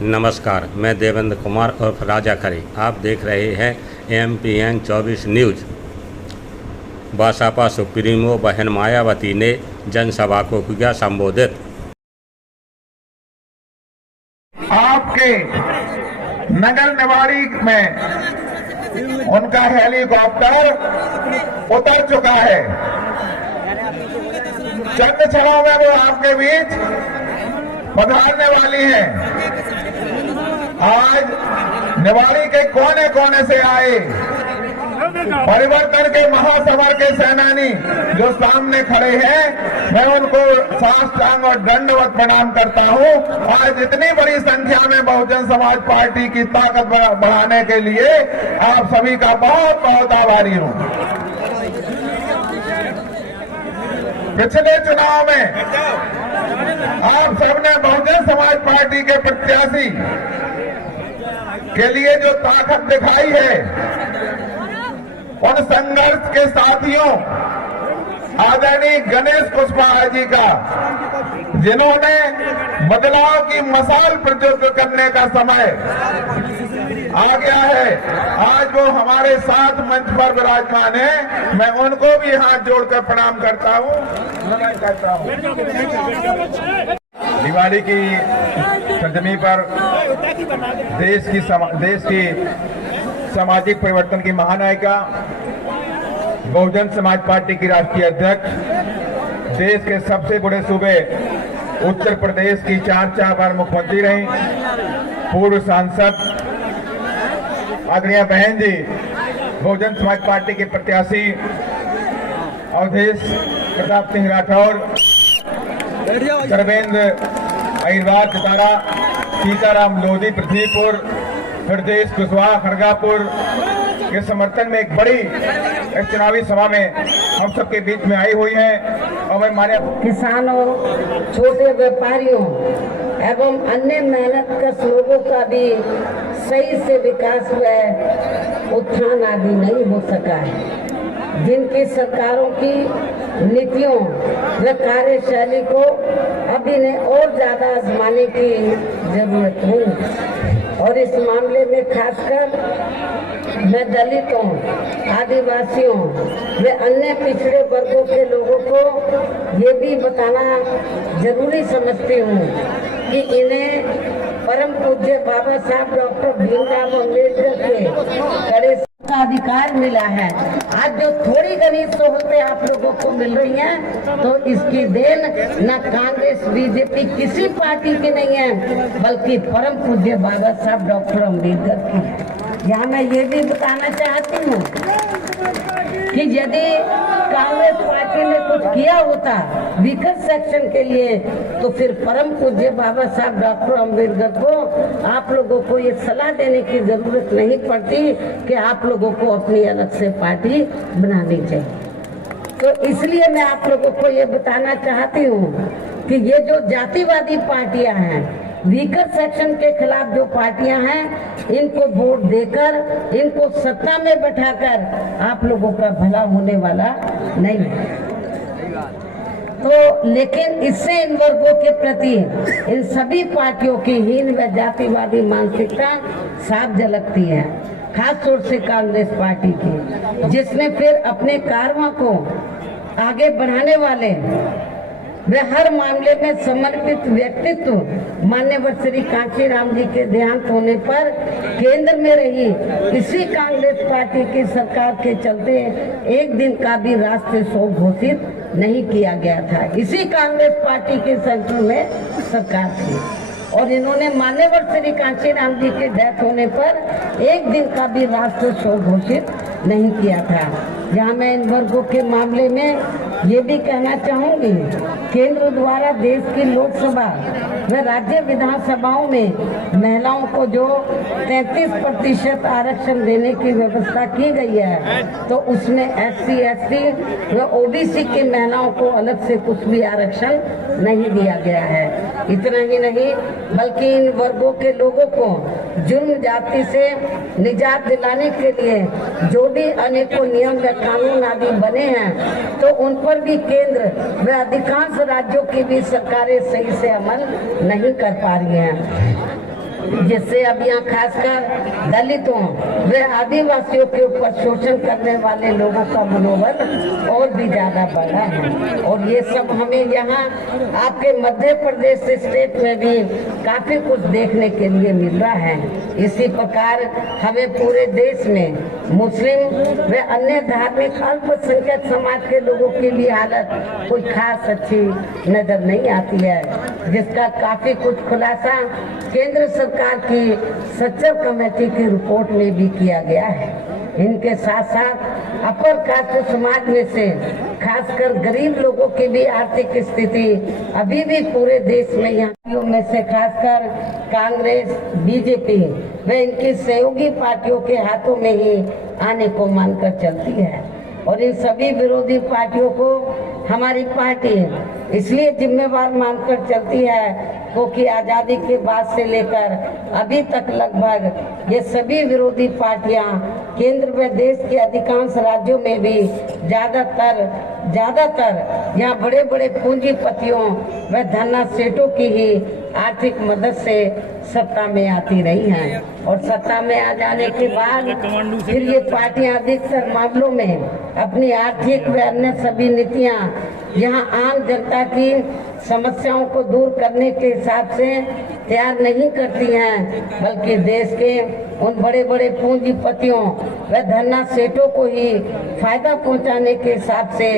नमस्कार, मैं देवेंद्र कुमार और राजा खरी। आप देख रहे हैं MPN 24 न्यूज़। बसपा सुप्रीमो बहन मायावती ने जनसभा को किया संबोधित। आपके नगर निवाड़ी में उनका हेलीकॉप्टर उतर चुका है। चंद क्षणों में वो आपके बीच पधारने वाली हैं। आज निवाड़ी के कोने कोने से आए परिवर्तन के महासमर के सेनानी जो सामने खड़े हैं, मैं उनको साष्टांग और दंडवत प्रणाम करता हूं। आज इतनी बड़ी संख्या में बहुजन समाज पार्टी की ताकत बढ़ाने के लिए आप सभी का बहुत बहुत आभारी हूं। पिछले चुनाव में आप सबने बहुजन समाज पार्टी के प्रत्याशी के लिए जो ताकत दिखाई है, उन संघर्ष के साथियों आदरणीय गणेश कुशवाहा जी का, जिन्होंने बदलाव की मशाल प्रज्वलित करने का समय आ गया है, आज वो हमारे साथ मंच पर विराजमान है। मैं उनको भी हाथ जोड़कर प्रणाम करता हूं, नमन करता हूं। दिवाली की सरजमी पर देश की सामाजिक परिवर्तन की महानायिका, बहुजन समाज पार्टी की राष्ट्रीय अध्यक्ष, देश के सबसे बड़े सूबे उत्तर प्रदेश की 4 बार मुख्यमंत्री रही, पूर्व सांसद आदरणीय बहन जी, बहुजन समाज पार्टी के प्रत्याशी अवधेश प्रताप सिंह राठौर, सर्वेंद्र अहिरवार चतारा, सीताराम लोधी पृथ्वीपुर, हृदय कुशवाहा खड़गापुर के समर्थन में एक बड़ी चुनावी सभा में हम सबके बीच में आई हुई हैं। और मैं माने किसानों, छोटे व्यापारियों एवं अन्य मेहनतकश लोगों का भी सही से विकास व उत्थान आदि नहीं हो सका है। जिनकी सरकारों की नीतियों व कार्यशैली को अभी ने और ज्यादा आजमाने की जरूरत है। और इस मामले में खासकर मैं दलितों, आदिवासियों व अन्य पिछड़े वर्गों के लोगों को ये भी बताना जरूरी समझती हूँ कि इन्हें परम पूज्य बाबा साहब डॉक्टर भीमराव अम्बेडकर के कड़े का अधिकार मिला है। आज जो थोड़ी घनी सहूलतें आप लोगों को मिल रही हैं, तो इसकी देन न कांग्रेस बीजेपी किसी पार्टी की नहीं है, बल्कि परम पूज्य बाबा साहब डॉक्टर अम्बेडकर की है। यहाँ मैं ये भी बताना चाहती हूँ कि यदि कांग्रेस पार्टी ने कुछ किया होता वीकर सेक्शन के लिए, तो फिर परम पूज्य बाबा साहब डॉक्टर अम्बेडकर को आप लोगों को ये सलाह देने की जरूरत नहीं पड़ती कि आप लोगों को अपनी अलग से पार्टी बनानी चाहिए। तो इसलिए मैं आप लोगों को ये बताना चाहती हूँ कि ये जो जातिवादी पार्टियां हैं, वीकर सेक्शन के खिलाफ जो पार्टियां हैं, इनको वोट देकर, इनको सत्ता में बैठाकर आप लोगों का भला होने वाला नहीं है। तो लेकिन इससे इन वर्गों के प्रति इन सभी पार्टियों की हीन व जातिवादी मानसिकता साफ झलकती है, खास तौर से कांग्रेस पार्टी की, जिसने फिर अपने कारवां को आगे बढ़ाने वाले वे हर मामले में समर्पित व्यक्तित्व माननीय श्री कांशीराम जी के देहांत होने पर केंद्र में रही इसी कांग्रेस पार्टी की सरकार के चलते एक दिन का भी राष्ट्रीय शोक घोषित नहीं किया गया था। इसी कांग्रेस पार्टी के सेंटर में सरकार थी और इन्होंने मान्यवर श्री कांशीराम जी के डेथ होने पर एक दिन का भी राष्ट्रीय शोक घोषित नहीं किया था। यहाँ मैं इन वर्गों के मामले में ये भी कहना चाहूंगी, केंद्र द्वारा देश की लोकसभा व राज्य विधानसभाओं में महिलाओं को जो 33% आरक्षण देने की व्यवस्था की गई है, तो उसमें SC, ST व OBC की महिलाओं को अलग से कुछ भी आरक्षण नहीं दिया गया है। इतना ही नहीं, बल्कि इन वर्गों के लोगों को जुर्म जाति से निजात दिलाने के लिए जो भी अनेकों नियम व कानून आदि बने हैं, तो उन पर भी केंद्र व अधिकांश राज्यों की भी सरकारें सही से अमल नहीं कर पा रही हैं। जिससे अब यहाँ खासकर दलितों व आदिवासियों के ऊपर शोषण करने वाले लोगों का मनोबल और भी ज्यादा बढ़ा है। और ये सब हमें यहाँ आपके मध्य प्रदेश स्टेट में भी काफी कुछ देखने के लिए मिल रहा है। इसी प्रकार हमें पूरे देश में मुस्लिम व अन्य धार्मिक अल्पसंख्यक समाज के लोगों की भी हालत कोई खास अच्छी नजर नहीं आती है, जिसका काफी कुछ खुलासा केंद्र सरकार की सच्चर कमेटी की रिपोर्ट में भी किया गया है। इनके साथ साथ अपर कास्ट समाज में से खासकर गरीब लोगों की भी आर्थिक स्थिति अभी भी पूरे देश में यहाँ में से खासकर कांग्रेस, बीजेपी व इनकी सहयोगी पार्टियों के हाथों में ही आने को मानकर चलती है। और इन सभी विरोधी पार्टियों को हमारी पार्टी इसलिए जिम्मेवार मानकर चलती है क्योंकि आजादी के बाद से लेकर अभी तक लगभग ये सभी विरोधी पार्टियां केंद्र व देश के अधिकांश राज्यों में भी ज्यादातर यहाँ बड़े बड़े पूंजीपतियों व धन्ना सेठों की ही आर्थिक मदद से सत्ता में आती रही हैं। और सत्ता में आ जाने के बाद फिर ये पार्टियां अधिकतर मामलों में अपनी आर्थिक व अन्य सभी नीतियां यहाँ आम जनता की समस्याओं को दूर करने के हिसाब से तैयार नहीं करती हैं, बल्कि देश के उन बड़े बड़े पूंजीपतियों व धन्ना सेठों को ही फायदा पहुंचाने के हिसाब से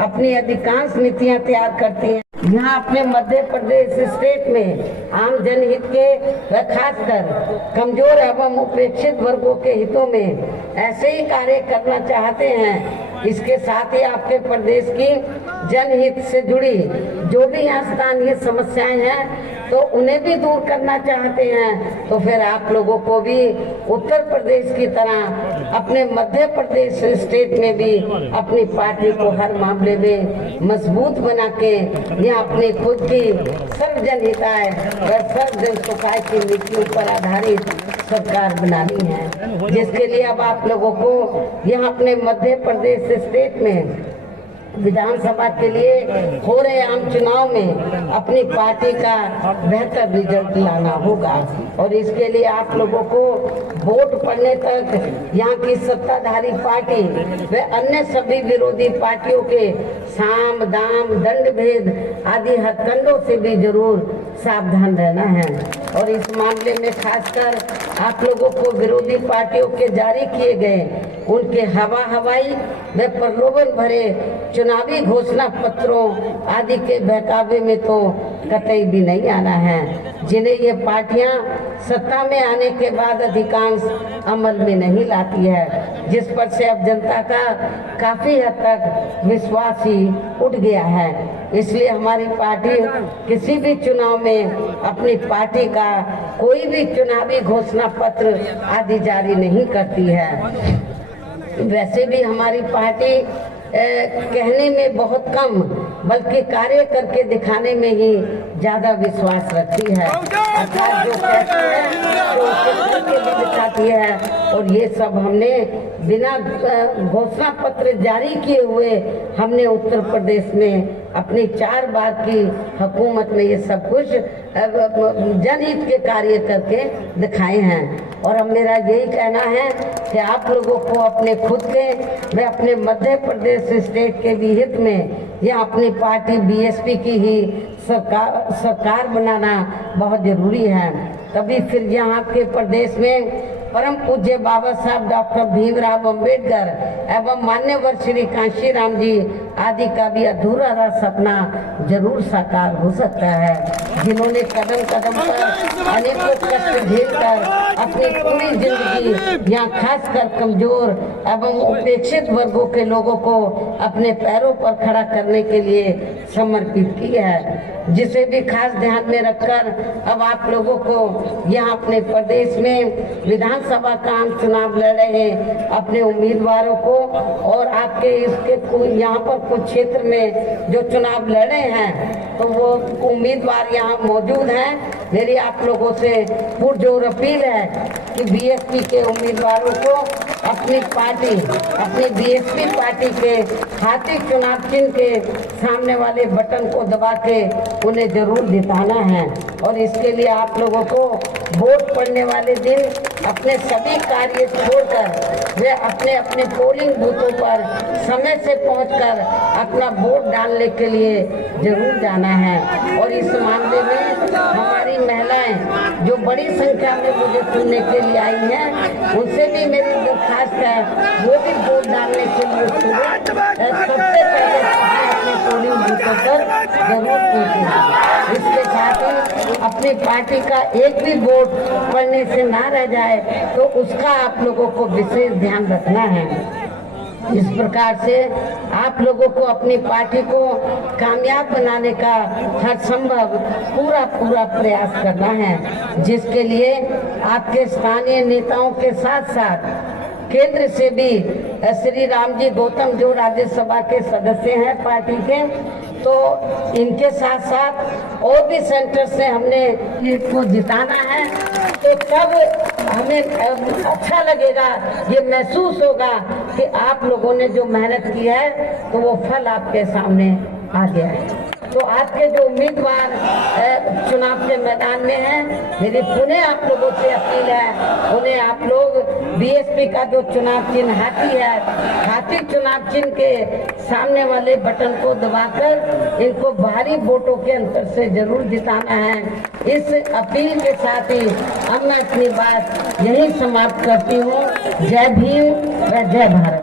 अपनी अधिकांश नीतियां तैयार करती हैं। यहाँ अपने मध्य प्रदेश स्टेट में आम जनहित के व खासकर कमजोर एवं उपेक्षित वर्गों के हितों में ऐसे ही कार्य करना चाहते हैं। इसके साथ ही आपके प्रदेश की जनहित से जुड़ी जो भी यहाँ स्थानीय समस्याएं हैं तो उन्हें भी दूर करना चाहते हैं। तो फिर आप लोगों को भी उत्तर प्रदेश की तरह अपने मध्य प्रदेश स्टेट में भी अपनी पार्टी को हर मामले में मजबूत बना के यहाँ अपनी खुद की सर्वजन हिताय और सर्वजन सुखाय की नीतियों पर आधारित सरकार बनानी है, जिसके लिए अब आप लोगों को यहाँ अपने मध्य प्रदेश स्टेट में विधानसभा के लिए हो रहे आम चुनाव में अपनी पार्टी का बेहतर रिजल्ट लाना होगा। और इसके लिए आप लोगों को वोट पड़ने तक यहाँ की सत्ताधारी पार्टी व अन्य सभी विरोधी पार्टियों के साम दाम दंड भेद आदि हथकंडों से भी जरूर सावधान रहना है। और इस मामले में खासकर आप लोगों को विरोधी पार्टियों के जारी किए गए उनके हवाई व प्रलोभन भरे चुनावी घोषणा पत्रों आदि के बहकावे में तो कतई भी नहीं आना है, जिन्हें ये पार्टियां सत्ता में आने के बाद अधिकांश अमल में नहीं लाती है, जिस पर से अब जनता का काफी हद तक विश्वास ही उठ गया है। इसलिए हमारी पार्टी किसी भी चुनाव में अपनी पार्टी का कोई भी चुनावी घोषणा पत्र आदि जारी नहीं करती है। वैसे भी हमारी पार्टी कहने में बहुत कम बल्कि कार्य करके दिखाने में ही ज्यादा विश्वास रखती है। अर्थात जो कहती है तो उसके करके भी दिखाती है। और ये सब हमने बिना घोषणा पत्र जारी किए हुए हमने उत्तर प्रदेश में अपनी 4 बार की हुकूमत में ये सब कुछ जनहित के कार्य करके दिखाए हैं। और अब मेरा यही कहना है कि आप लोगों को अपने खुद के व अपने मध्य प्रदेश स्टेट के भी हित में यह अपनी पार्टी बीएसपी की ही सरकार बनाना बहुत जरूरी है। तभी फिर यहाँ के प्रदेश में परम पूज्य बाबा साहब डॉक्टर भीमराव अंबेडकर एवं मान्यवर श्री कांशीराम जी आदि का भी अधूरा सपना जरूर साकार हो सकता है, जिन्होंने कदम कदम पर अनेकों कष्ट झेलकर अपनी पूरी जिंदगी यहाँ खासकर कमजोर एवं उपेक्षित वर्गों के लोगों को अपने पैरों पर खड़ा करने के लिए समर्पित की है, जिसे भी खास ध्यान में रखकर अब आप लोगों को यहाँ अपने प्रदेश में विधानसभा का आम चुनाव लड़ रहे हैं अपने उम्मीदवारों को। और आपके इसके यहाँ पर कुछ क्षेत्र में जो चुनाव लड़े हैं तो वो उम्मीदवार यहाँ मौजूद हैं। मेरी आप लोगों से पुरजोर अपील है कि बीएसपी के उम्मीदवारों को अपनी पार्टी, अपनी बीएसपी पार्टी के हाथी चुनाव चिन्ह के सामने वाले बटन को दबा के उन्हें जरूर जिताना है। और इसके लिए आप लोगों को वोट पड़ने वाले दिन अपने सभी कार्य छोड़कर वे अपने अपने पोलिंग बूथों पर समय से पहुंचकर अपना वोट डालने के लिए जरूर जाना है। और इस मामले में हमारी महिलाएं जो बड़ी संख्या में मुझे सुनने के लिए आई हैं, उनसे भी मेरी दरखास्त है वो भी वोट डालने के लिए सबसे पहले अपने पोलिंग बूथों पर जरूर पहुंचेंगे। इसके साथ ही अपनी पार्टी का एक भी वोट पड़ने से ना रह जाए तो उसका आप लोगों को विशेष ध्यान रखना है। इस प्रकार से आप लोगों को अपनी पार्टी को कामयाब बनाने का हर संभव पूरा प्रयास करना है, जिसके लिए आपके स्थानीय नेताओं के साथ साथ केंद्र से भी श्री राम जी गौतम जो राज्यसभा के सदस्य हैं पार्टी के, तो इनके साथ साथ और भी सेंटर से हमने इनको जिताना है। तो तब हमें अच्छा लगेगा, ये महसूस होगा कि आप लोगों ने जो मेहनत की है तो वो फल आपके सामने आ गया है। तो आपके जो उम्मीदवार चुनाव के मैदान में हैं, मेरी पुनः आप लोगों से अपील है, उन्हें आप लोग बीएसपी का जो चुनाव चिन्ह हाथी है, हाथी चुनाव चिन्ह के सामने वाले बटन को दबाकर इनको भारी वोटों के अंतर से जरूर जिताना है। इस अपील के साथ ही अब मैं अपनी बात यही समाप्त करती हूँ। जय भीम व जय भारत।